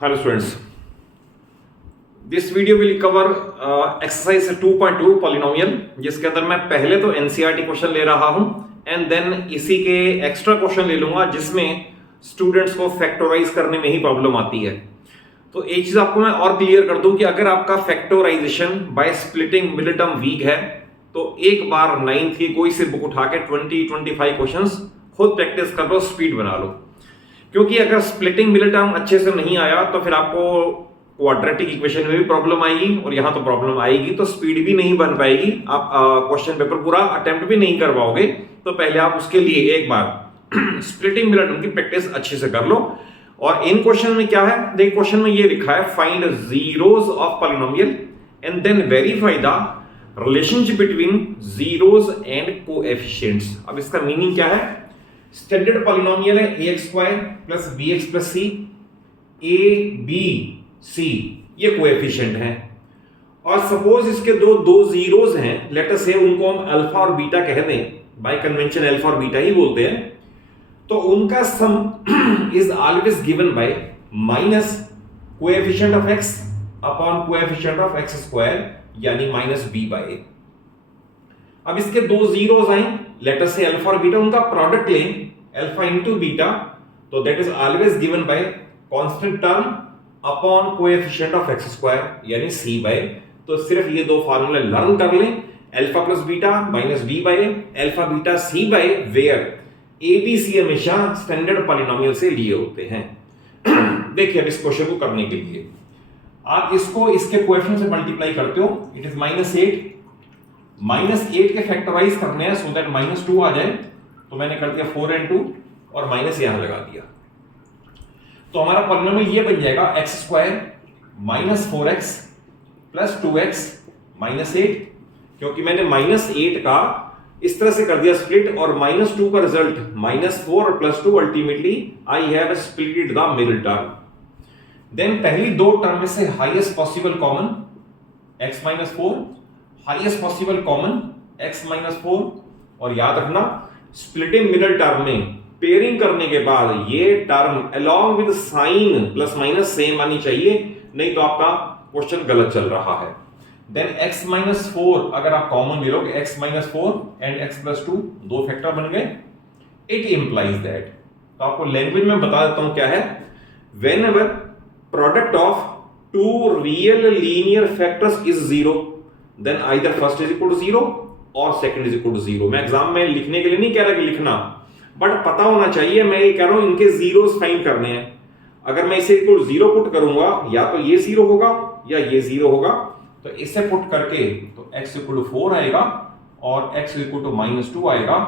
Hello students, this video will cover exercise 2.2 polynomial, जिसके अंदर मैं पहले तो एनसीईआरटी क्वेश्चन ले रहा हूं एंड देन इसी के एक्स्ट्रा क्वेश्चन ले लूंगा जिसमें स्टूडेंट्स को फैक्टराइज करने में ही प्रॉब्लम आती है। तो एक चीज आपको मैं और क्लियर कर दूं कि अगर आपका factorization by splitting middle term weak है तो एक बार 9th की कोई से बुक उठा के 20-25 क्वेश्चंस खुद प्रैक्टिस कर लो, स्पीड बना लो। क्योंकि अगर स्प्लिटिंग मिडिल टर्म अच्छे से नहीं आया तो फिर आपको क्वाड्रेटिक इक्वेशन में भी प्रॉब्लम आएगी और यहां तो प्रॉब्लम आएगी, तो स्पीड भी नहीं बन पाएगी, आप क्वेश्चन पेपर पूरा अटेम्प्ट भी नहीं कर पाओगे। तो पहले आप उसके लिए एक बार स्प्लिटिंग मिडिल टर्म की प्रैक्टिस अच्छे से कर लो। और इन क्वेश्चन में क्या है, देखिए क्वेश्चन में ये लिखा है find zeros of polynomial and then verify the relationship between zeros and coefficients. अब इसका मीनिंग क्या है, स्टैंडर्ड पॉलिनोमियल है ax square plus bx plus c, a b c ये कोएफिशिएंट है और सपोज इसके दो जीरोस हैं, लेट अस से उनको हम अल्फा और बीटा कह दें, बाय कन्वेंशन अल्फा और बीटा ही बोलते हैं। तो उनका सम is always given bye minus coefficient of x upon coefficient of x square यानी माइनस b बाय a। अब इसके दो जीरोस आए, लेट अस से अल्फा और बीटा, उनका प्रोडक्ट लें अल्फा इनटू बीटा, तो that is always given by constant term upon coefficient of x square यानी c बाय। तो सिर्फ ये दो फार्मूले लर्न कर लें, alpha plus beta minus b by alpha beta c by, where a b c हमेशा स्टैंडर्ड पॉलिनोमियल से लिए होते हैं। देखिए अब इस क्वेश्चन को करने के लिए आप इसको इसके कोएफिशिएंट से मल्टीप्लाई करते हो, इट इज -8 के फैक्टराइज करने हैं सो दैट -2 आ जाए, तो मैंने कर दिया 4n2 और माइनस यहां लगा दिया। तो हमारा पॉलिनोमियल ये बन जाएगा x square minus 4x plus 2x minus 8, क्योंकि मैंने -8 का इस तरह से कर दिया स्प्लिट और -2 का रिजल्ट -4 और +2, ultimately I have splitted the middle term. Then पहली दो टर्म में से highest possible common x - 4, highest possible common x - 4, और याद रखना स्प्लिटिंग मिडिल टर्म में पेयरिंग करने के बाद ये term along with sign plus minus same आनी चाहिए, नहीं तो आपका क्वेश्चन गलत चल रहा है। देन x - 4 अगर आप कॉमन ले लोगे, x - 4 एंड x + 2 दो फैक्टर बन गए, इट इंप्लाइज दैट। तो आपको लैंग्वेज में बता देता हूं क्या है, whenever product of two real linear factors is 0 then either first is equal to 0 और सेकंड इज इक्वल टू 0। मैं एग्जाम में लिखने के लिए नहीं कह रहा कि लिखना, बट पता होना चाहिए, मैं ये कह रहा हूं इनके जीरोस फाइंड करने हैं। अगर मैं इसे इक्वल 0 पुट करूंगा या तो ये 0 होगा या ये 0 होगा, तो इसे पुट करके तो x इक्वल टू 4 आएगा और x इक्वल टू -2 आएगा।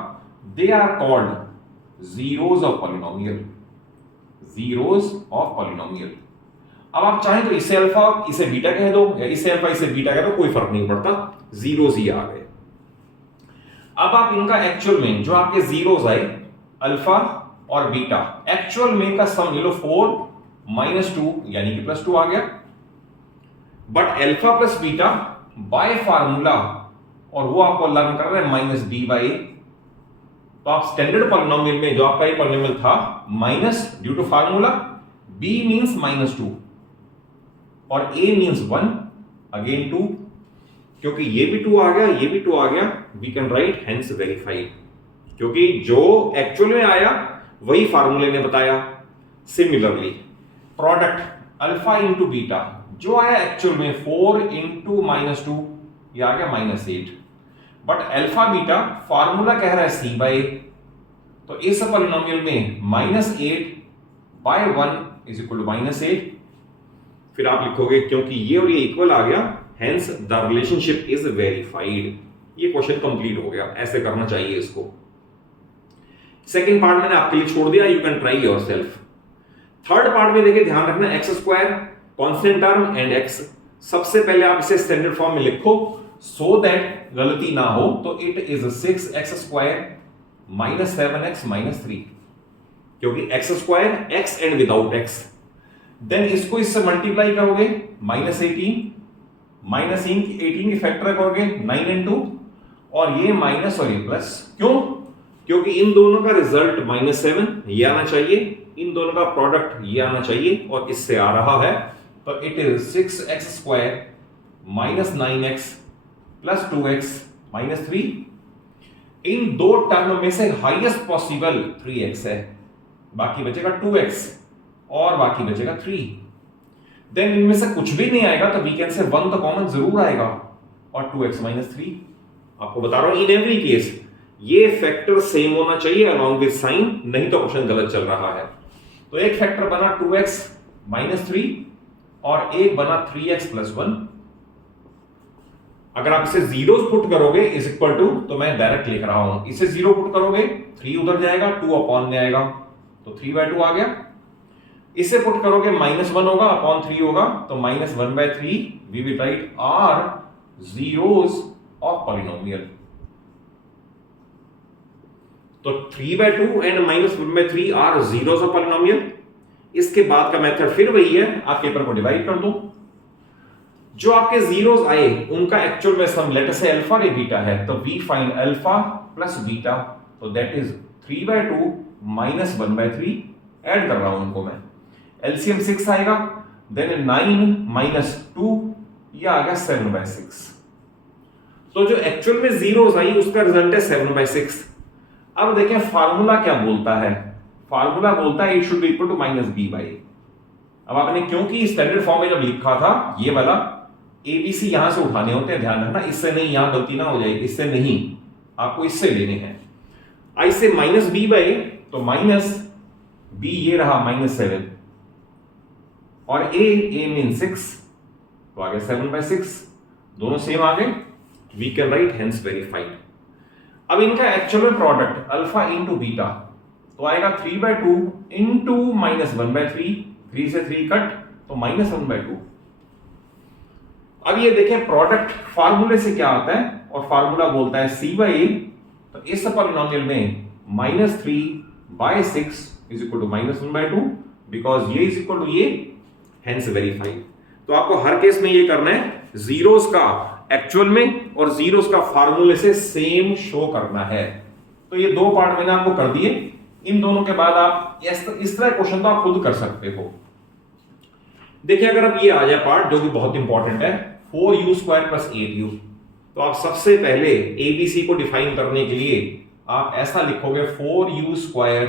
They are called zeros of polynomial, zeros of polynomial. अब आप चाहें तो इसे अल्फा इसे बीटा कह दो या इसे अल्फा इसे बीटा कह दो, कोई फर्क नहीं पड़ता, जीरोस ही आ गए। अब आप इनका एक्चुअल में जो आपके जीरोस आए अल्फा और बीटा, एक्चुअल में का सम ले लो 4 - 2 यानी कि +2 आ गया। But alpha plus beta by formula, और वो आपको लर्न कर रहे हैं -b/a। तो आप स्टैंडर्ड पॉलिनोमियल में जो आपका ये पॉलिनोमियल था minus due to formula, b means -2 और a मींस 1 अगेन 2, क्योंकि ये भी 2 आ गया ये भी 2 आ गया, we can write hence verified, क्योंकि जो एक्चुअल में आया वही फार्मूले ने बताया। Similarly product alpha into beta जो आया एक्चुअल में 4 इंटू -2 ये आ गया -8, बट अल्फा बीटा फार्मूला कह रहा है c/a। तो इस पॉलिनोमियल में -8/1 इज इक्वल टू -8। फिर आप लिखोगे क्योंकि ये और ये इक्वल आ गया, hence the relationship is verified. ये क्वेश्चन कंप्लीट हो गया, ऐसे करना चाहिए इसको। सेकंड पार्ट मैंने आपके लिए छोड़ दिया, you can try yourself. Third part में देखिए ध्यान रखना, x square constant term and x, सबसे पहले आप इसे स्टैंडर्ड फॉर्म में लिखो सो दैट गलती ना हो। तो it is 6x square -7x -3, क्योंकि x square x and without x। Then इसको इससे मल्टीप्लाई करोगे -18 के फैक्टर करोगे 9 and 2, और ये माइनस और ये प्लस। क्यों? क्योंकि इन दोनों का रिजल्ट -7 ये आना चाहिए, इन दोनों का प्रोडक्ट ये आना चाहिए और इससे आ रहा है, तो it is 6x² minus 9x plus 2x minus 3। इन दो टर्म में से हाईएस्ट पॉसिबल 3x है, बाकी बचेगा 2x और बाकी बचेगा 3। देन इनमें से कुछ भी नहीं आएगा तो वी कैन से 1 तो कॉमन जरूर आएगा और 2x माइनस 3। आपको बता रहा हूं इन एवरी केस ये फैक्टर सेम होना चाहिए अलॉन्ग विद साइन, नहीं तो क्वेश्चन गलत चल रहा है। तो एक फैक्टर बना 2x माइनस 3 और एक बना 3x प्लस 1। अगर आप इसे जीरोस पुट करोगे इज इक्वल टू, तो मैं डायरेक्ट लिख रहा हूं, इसे जीरो पुट करोगे 3 उधर जाएगा, 2 अपॉन में आएगा तो 3/2 आ गया। इसे पुट करोगे -1 होगा अपॉन 3 होगा तो -1/3। We will write are zeros of polynomial. तो 3/2 and -1/3 are zeros of polynomial. इसके बाद का मेथड फिर वही है, आप पेपर को डिवाइड कर दो, जो आपके जीरोस आए उनका एक्चुअल में सम लेटर से अल्फा और बीटा है, तो we find alpha plus beta, तो दैट इज 3/2 -1/3। ऐड कर रहा हूं उनको मैं, एलसीएम 6 आएगा, देन 9 - 2 ये आ गया 7/6। तो जो एक्चुअल में जीरोस आई उसका रिजल्ट है 7/6। अब देखें फार्मूला क्या बोलता है, फार्मूला बोलता है it should be equal to -b/a। अब आपने क्योंकि स्टैंडर्ड फॉर्म में जब लिखा था ये वाला एबीसी यहां से उठाने होते हैं, ध्यान रखना, इससे नहीं, यहां गलती ना हो जाए, इससे नहीं, आपको इससे लेने हैं। आई से -b/a, तो -b ये रहा -7 और a मीन 6, तो आ गया 7/6, दोनों सेम आ गए, we can write hence verified. अब इनका एक्चुअल में प्रोडक्ट अल्फा इंटू बीटा तो आएगा 3/2 इंटू -1/3, 3 से 3 कट तो -1/2। अब ये देखें प्रोडक्ट फार्मूले से क्या आता है, और फार्मूला बोलता है c/a, तो इस पॉलिनोमियल में -3/6 इज इक्वल टू -1/2, बिकॉज ये इज इक्वल टू ये, हेंस वेरीफाइड। तो आपको हर केस में ये करना है, जीरोस का एक्चुअल में और जीरोस का फार्मूले से सेम शो करना है। तो ये दो पार्ट मैंने आपको कर दिए, इन दोनों के बाद आप इस तरह क्वेश्चन तो आप खुद कर सकते हो। देखिए अगर अब ये आ जाए पार्ट जो कि बहुत इंपॉर्टेंट है, 4u² + 8u, तो आप सबसे पहले एबीसी को डिफाइन करने के लिए आप ऐसा लिखोगे 4u²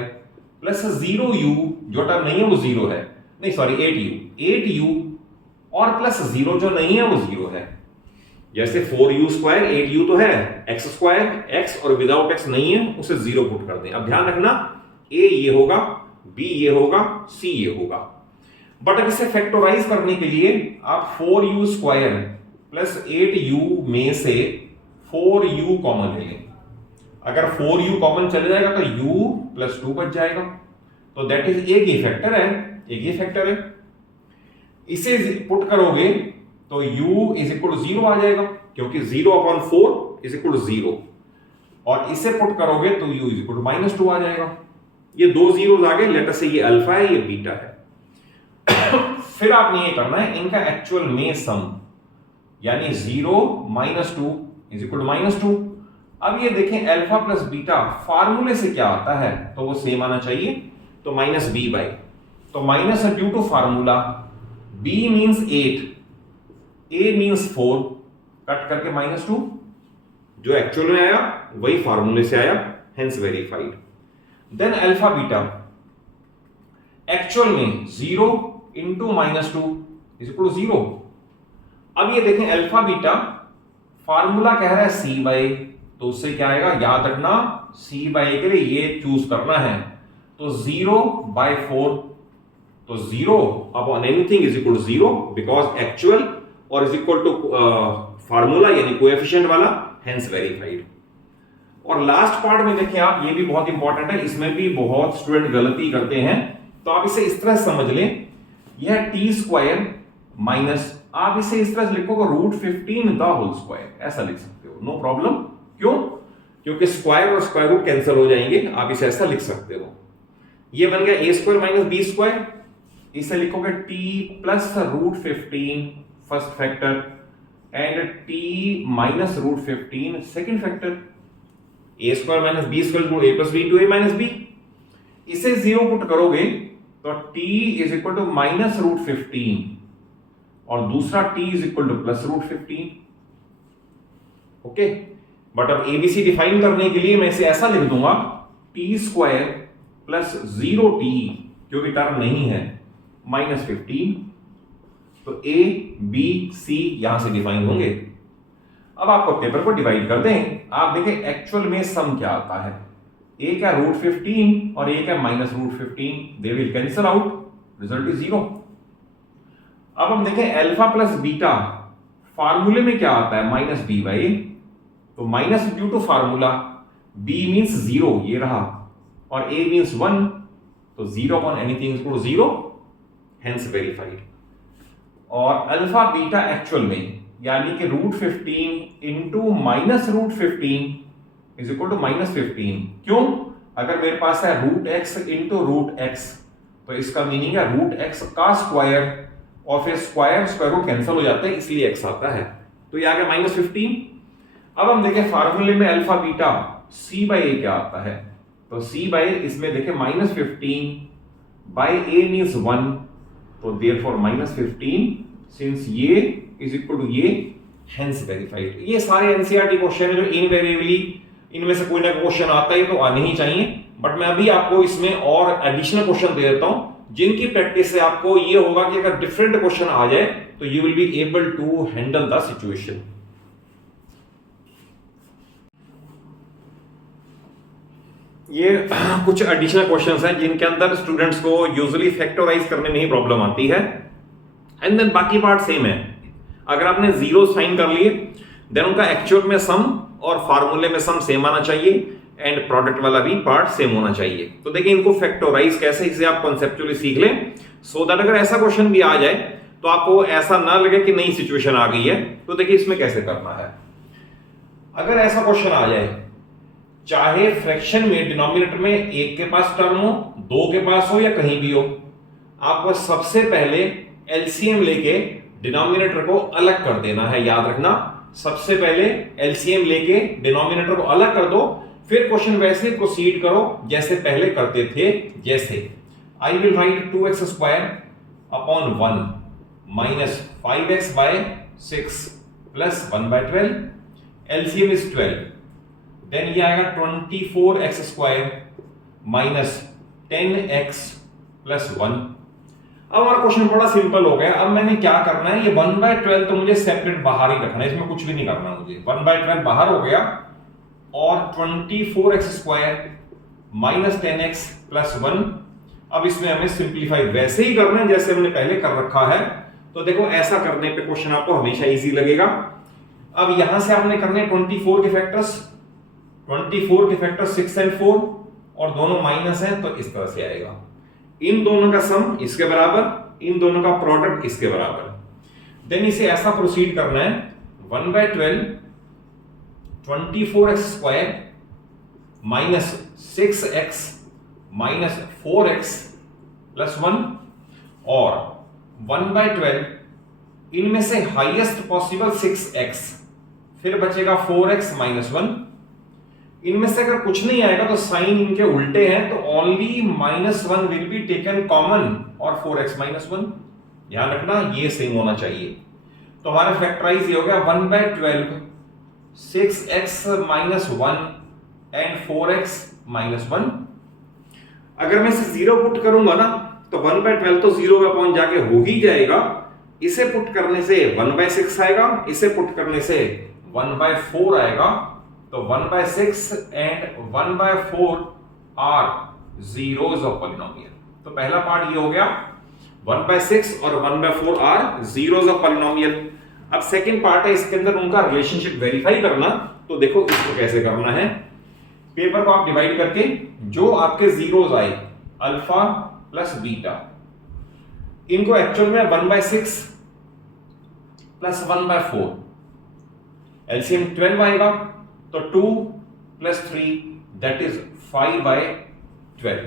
+ 0u, जो टर्म नहीं है वो 0 है, नहीं सॉरी 8u और प्लस 0 जो नहीं है वो 0 है। जैसे 4u² 8u तो है, x² x और विदाउट x नहीं है, उसे 0 पुट कर दें। अब ध्यान रखना a ये होगा, b ये होगा, c ये होगा। बट अब इसे फैक्टराइज करने के लिए आप 4u² + 8u में से 4u कॉमन ले लें। अगर 4u कॉमन चले जाएगा तो u + 2 बच जाएगा, तो दैट इज एक ही फैक्टर है, एक ही फैक्टर है। इसे पुट करोगे तो u इज इक्वल टू 0 आ जाएगा, क्योंकि 0/4 इज इक्वल टू 0, और इसे पुट करोगे तो u इज इक्वल टू -2 आ जाएगा। ये दो जीरोस आ गए, लेटर से ये अल्फा है, ये बीटा है। फिर आपने ये करना है इनका एक्चुअल में सम, यानी 0 - 2 इज इक्वल टू -2। अब ये देखें अल्फा प्लस बीटा फार्मूले से क्या आता है, तो वो सेम आना चाहिए, तो -b/, तो minus due to formula, b means 8, a means 4, cut करके -2, जो एक्चुअल में आया वही फार्मूले से आया, hence verified. Then alpha beta actual में 0 इंटू -2 इज इक्वल टू 0। अब ये देखें अल्फा बीटा फार्मूला कह रहा है c/a, तो उससे क्या आएगा, याद रखना c/a के लिए ये चूज करना है, तो 0/4, तो 0 upon anything is equal to 0, because actual और इज इक्वल टू फार्मूला यानी कोएफिशिएंट वाला, हेंस वेरीफाइड। और लास्ट पार्ट में देखिए आप, ये भी बहुत इंपॉर्टेंट है, इसमें भी बहुत स्टूडेंट गलती करते हैं, तो आप इसे इस तरह समझ लें, यह t² माइनस, आप इसे इस तरह से लिखोगे √15 ऐसा लिख सकते हो, नो प्रॉब्लम। क्यों? क्योंकि स्क्वायर और स्क्वायर रूट कैंसिल हो जाएंगे, आप इसे ऐसा लिख सकते हो। ये बन गया a² - b², इसे लिखोगे t + √15 first factor and t - √15 second factor, a² - b² a + b × a - b। इसे 0 पुट करोगे तो t is equal to minus root 15 और दूसरा t is equal to plus root 15। Okay, but अब एबीसी डिफाइन करने के लिए मैं इसे ऐसा लिख दूंगा टी स्क्वायर प्लस 0t, क्योंकि टर्म नहीं है, माइनस 15। तो ए बी सी यहां से डिफाइन होंगे। अब आपको पेपर को डिवाइड कर दें, आप देखें एक्चुअल में सम क्या आता है। ए क्या रूट 15 और ए क्या minus root 15, they will cancel out, result is 0। अब हम देखें अल्फा प्लस बीटा, फार्मूले में क्या आता है, माइनस बी बाई ए। तो minus due to formula, B means 0 ये रहा, और ए मींस 1, तो 0 upon anything is equal to 0, hence verified. और अल्फा बीटा एक्चुअल में यानी कि root 15 into minus root 15 is equal to minus 15। क्यों? अगर मेरे पास है root X into root X, तो इसका मीनिंग है रूट एक्स का स्क्वायर, और फिर स्क्वायर स्क्वायर रूट कैंसिल हो जाते हैं, इसलिए एक्स आता है। तो ये आ गया माइनस 15। अब हम देखें फार्मूले में अल्फा बीटा सी बाई ए क्या आता है। तो सी बाई इसमें देखें माइनस 15 बाई ए मीन्स 1, तो देयरफॉर माइनस 15 सिंस ये इज इक्वल टू ये, हेंस वेरीफाइड। ये सारे एनसीईआरटी क्वेश्चन है जो इनवेरिएबली इनमें से कोई ना कोई क्वेश्चन आता है तो आने ही चाहिए, बट मैं अभी आपको इसमें और एडिशनल क्वेश्चन दे देता हूं जिनकी प्रैक्टिस से आपको ये होगा कि अगर डिफरेंट क्वेश्चन आ जाए तो you will be able to handle the situation. ये कुछ एडिशनल क्वेश्चंस हैं जिनके अंदर स्टूडेंट्स को यूजुअली फैक्टराइज करने में ही प्रॉब्लम आती है, एंड देन बाकी पार्ट सेम है। अगर आपने जीरो साइन कर लिए देन उनका एक्चुअल में सम और फार्मूले में सम सेम आना चाहिए, एंड प्रोडक्ट वाला भी पार्ट सेम होना चाहिए। तो देखिए इनको फैक्टराइज कैसे, इसे आप कॉन्सेप्चुअली सीख लें, सो दैट अगर ऐसा क्वेश्चन भी आ जाए तो आपको ऐसा ना लगे कि नई सिचुएशन आ गई है। तो देखिए इसमें कैसे करना है। अगर ऐसा क्वेश्चन आ जाए, चाहे फ्रैक्शन में डिनोमिनेटर में एक के पास टर्म हो, दो के पास हो या कहीं भी हो, आपको सबसे पहले एलसीएम लेके डिनोमिनेटर को अलग कर देना है। याद रखना, सबसे पहले एलसीएम लेके डिनोमिनेटर को अलग कर दो, फिर क्वेश्चन वैसे प्रोसीड करो जैसे पहले करते थे। जैसे I will write 2x square upon 1 minus 5x by 6 plus 1 by 12, LCM is 12, then ये आएगा 24x square minus 10x plus 1। अब हमारा क्वेश्चन बड़ा सिंपल हो गया। अब मैंने क्या करना है, ये 1/12 तो मुझे सेपरेट बाहर ही रखना है, इसमें कुछ भी नहीं करना मुझे। 1/12 बाहर हो गया, और 24x square minus 10x plus 1। अब इसमें हमें सिंप्लीफाई वैसे ही करना है जैसे हमने पहले कर रखा है। तो देखो ऐसा करने पे क्वेश्चन आपको हमेशा इजी लगेगा। अब यहां से आपने करने 24 के फैक्टर्स, 24 के फैक्टर्स 6 एंड 4, और दोनों माइनस हैं तो इस तरह से आएगा। इन दोनों का सम इसके बराबर, इन दोनों का प्रोडक्ट इसके बराबर। देन इसे ऐसा प्रोसीड करना है, 1/12 24x square minus 6x minus 4x plus 1, और 1/12 इनमें से हाईएस्ट पॉसिबल 6x, फिर बचेगा 4x माइनस 1। इनमें से अगर कुछ नहीं आएगा तो साइन इनके उल्टे हैं, तो only -1 will be taken common, और 4x माइनस 1। ध्यान रखना ये सेम होना चाहिए। तो हमारा फैक्टराइज ये हो गया 1/12 6x minus 1 and 4x minus 1। अगर मैं इसे 0 पुट करूंगा ना तो 1/12 तो 0 पे पहुंच जाके हो ही जाएगा। इसे पुट करने से 1/6 आएगा, इसे पुट करने से 1/4 आएगा। तो 1/6 and 1/4 are zeros of polynomial. तो पहला पार्ट ये हो गया, 1/6 और 1/4 आर जीरोस ऑफ पॉलिनोमियल। अब सेकंड पार्ट है, इसके अंदर उनका रिलेशनशिप वेरीफाई करना। तो देखो इसको कैसे करना है। पेपर को आप डिवाइड करके जो आपके जीरोस आए, अल्फा प्लस बीटा, इनको एक्चुअल में 1/6 प्लस 1/4, एलसीएम 12 आएगा, तो 2 प्लस 3 दैट इज 5/12।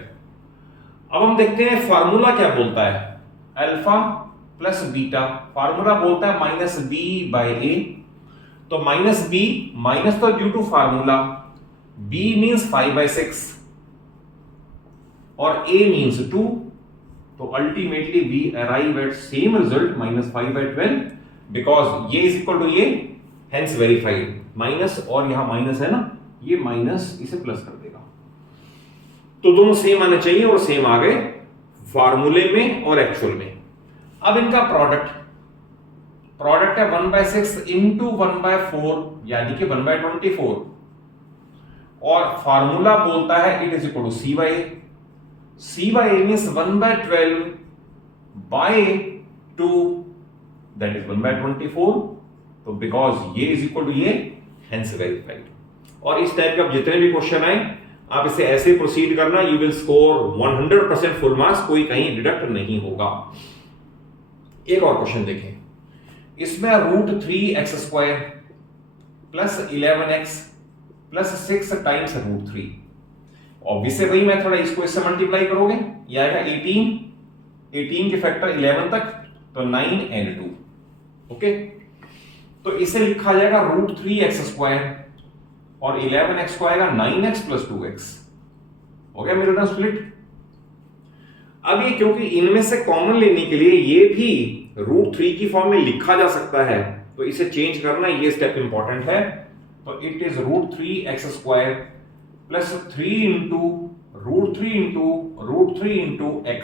अब हम देखते हैं फार्मूला क्या बोलता है। अल्फा प्लस बीटा, फार्मूला बोलता है माइनस बी बाय ए। तो माइनस बी, माइनस तो due to formula, b means 5/6 और ए मीन्स 2, तो ultimately we arrive at same result -5/12 because ये इज इक्वल टू ये, हेंस वेरीफाइड। माइनस और यहां माइनस है ना, ये माइनस इसे प्लस कर देगा, तो दोनों सेम आने चाहिए और सेम आ गए फार्मूले में और एक्चुअल में। अब इनका प्रोडक्ट है 1/6 इंटू 1/4 यानी कि 1/24, और फार्मूला बोलता है it is equal to C/A means 1/12/2 that is 1/24, तो बिकॉज ये इज इक्वल टू ये, हेंस वेरीफाइड। और इस टाइप के अब जितने भी क्वेश्चन आए आप इसे ऐसे प्रोसीड करना, you will score 100% full marks, कोई कहीं डिडक्ट नहीं होगा। एक और क्वेश्चन देखें, इसमें √3x² plus 11x plus 6 times √3। Obviously वही मेथड है, इसको इससे मल्टीप्लाई करोगे ये आएगा 18 के फैक्टर 11 तक, तो 9 and 2। ओके, तो इसे लिखा जाएगा √3x² और 11x को आएगा 9x प्लस 2x। हो गया मेरा स्प्लिट। अब ये क्योंकि इनमें से कॉमन लेने के लिए ये भी √3 की फॉर्म में लिखा जा सकता है, तो इसे चेंज करना, ये स्टेप इंपॉर्टेंट है। तो it is √3x² plus 3 into √3 into x।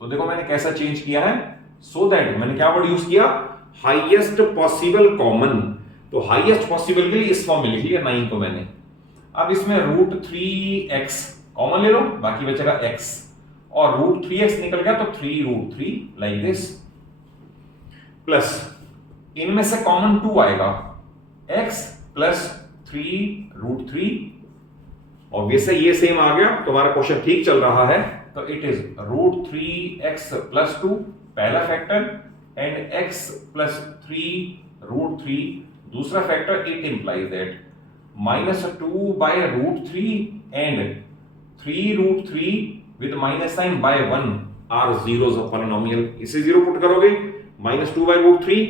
तो देखो मैंने कैसा चेंज किया है, सो दैट मैंने क्या वर्ड यूज किया, हाईएस्ट पॉसिबल कॉमन। तो हाईएस्ट पॉसिबल के लिए इस फॉर्म में लिख लिया 9 को मैंने। अब इसमें √3x कॉमन ले लो, बाकी बचेगा x, और √3x निकल गया तो 3√3 लाइक दिस, प्लस इनमें से कॉमन 2 आएगा, x प्लस 3√3। ऑब्वियसली ये सेम आ गया, तुम्हारा क्वेश्चन ठीक चल रहा है। तो इट इज √3x प्लस 2 पहला फैक्टर एंड x प्लस 3√3 दूसरा factor. It implies that -2/√3 and 3√3 with minus sign by 1 are zeros of polynomial. इसे जीरो पुट करोगे -2/√3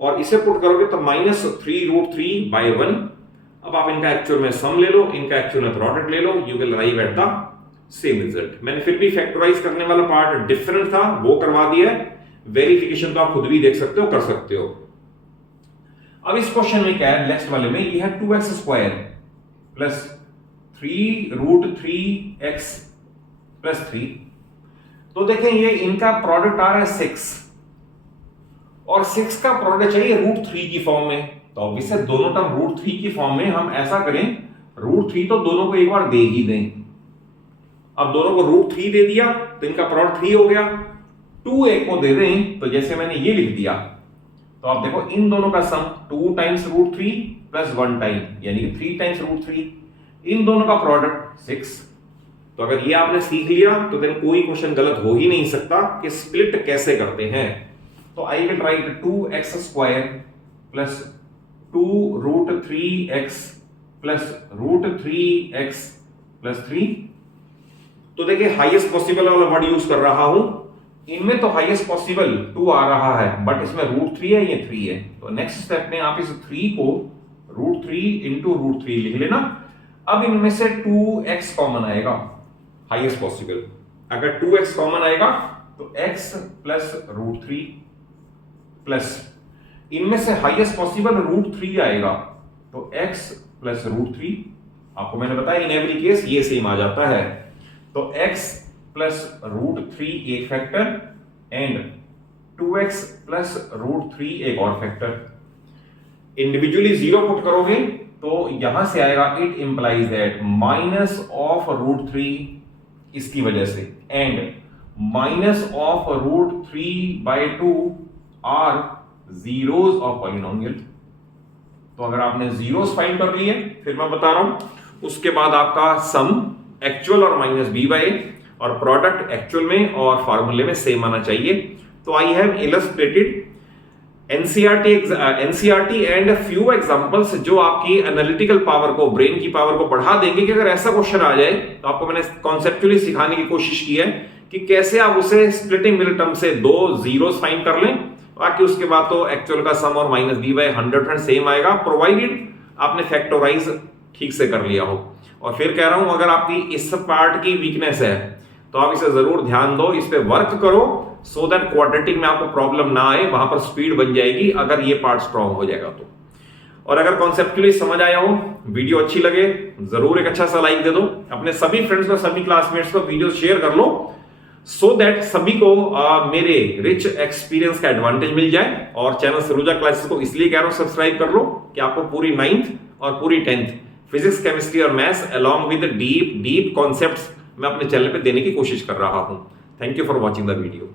और इसे पुट करोगे तो -3√3/1। अब आप इनका एक्चुअल में सम ले लो, इनका एक्चुअल में प्रोडक्ट ले लो, you will arrive at the same result. मैंने फिर भी फैक्टराइज करने वाला पार्ट डिफरेंट था, वो करवा दिया है। वेरिफिकेशन तो आप खुद भी देख सकते हो, कर सकते हो। अब इस क्वेश्चन में क्या है, नेक्स्ट वाले में ये है 2x² प्लस 3√3x प्लस 3। तो देखें ये इनका प्रोडक्ट आ रहा है 6 और 6 का प्रोडक्ट चाहिए √3 की फॉर्म में। तो ऑब्वियसली दोनों टर्म √3 की फॉर्म में हम ऐसा करें, √3 तो दोनों को एक बार दे ही दें। अब दोनों को √3 दे दिया तो इनका प्रोडक्ट 3 हो गया। 2 एक को दे दें तो जैसे मैंने ये लिख दिया, तो आप देखो इन दोनों का सम 2 टाइम्स √3 प्लस 1 टाइम यानी कि 3 टाइम्स √3, इन दोनों का प्रोडक्ट 6। तो अगर ये आपने सीख लिया तो देन कोई क्वेश्चन गलत हो ही नहीं सकता कि स्प्लिट कैसे करते हैं। तो आई will right 2x² plus 2√3x plus √3x plus 3। तो देखिए हाईएस्ट पॉसिबल वाला वर्ड यूज कर रहा हूं, इनमें तो हाईएस्ट पॉसिबल 2 आ रहा है, बट इसमें √3 है, ये 3 है। तो नेक्स्ट स्टेप में आप इस 3 को √3 इंटू √3 लिख लेना। अब इनमें से 2x कॉमन आएगा, हाईएस्ट पॉसिबल। अगर 2x कॉमन आएगा तो x प्लस √3 प्लस इनमें से हाईएस्ट पॉसिबल √3 आएगा तो x प्लस √3। आपको मैंने बताया इन एवरी केस ये सेम आ जाता है। तो x प्लस √3 एक फैक्टर एंड 2x प्लस √3 एक और फैक्टर। इंडिविजुअली 0 पुट करोगे तो यहां से आएगा it implies that minus of √3 इसकी वजह से and minus of √3/2 are zeros of polynomial. तो अगर आपने जीरोस फाइंड कर लिए, फिर मैं बता रहा हूं, उसके बाद आपका सम एक्चुअल और माइनस b/a और प्रोडक्ट एक्चुअल में और फार्मूले में सेम आना चाहिए। तो I have illustrated NCERT and few examples जो आपकी एनालिटिकल पावर को, ब्रेन की पावर को बढ़ा देंगे कि अगर ऐसा क्वेश्चन आ जाए तो आपको मैंने कॉन्सेप्चुअली सिखाने की कोशिश की है कि कैसे आप उसे स्प्लिटिंग मिडिल टर्म से 2 जीरोस फाइंड कर लें। बाकी उसके बाद तो एक्चुअल का सम और माइनस b/a 100% सेम आएगा, प्रोवाइडेड आपने फैक्टराइज ठीक से कर लिया हो। और फिर कह रहा हूं अगर आपकी इस पार्ट की वीकनेस है तो आप इसे जरूर ध्यान दो, इस पे वर्क करो सो दैट क्वाड्रेटिक में आपको प्रॉब्लम ना आए, वहां पर स्पीड बन जाएगी अगर ये पार्ट स्ट्रांग हो जाएगा तो। और अगर कॉन्सेप्चुअली समझ आया हो, वीडियो अच्छी लगे, जरूर एक अच्छा सा लाइक दे दो, अपने सभी फ्रेंड्स को, सभी क्लासमेट्स को वीडियो शेयर कर लो सो दैट सभी को मेरे रिच एक्सपीरियंस का एडवांटेज मिल जाए। और चैनल सरूजा क्लासेस को इसलिए कह रहा हूं सब्सक्राइब कर लो कि आपको पूरी 9th और पूरी 10th फिजिक्स, केमिस्ट्री और maths along with deep concepts मैं अपने चैनल पे देने की कोशिश कर रहा हूं। Thank you for watching the video.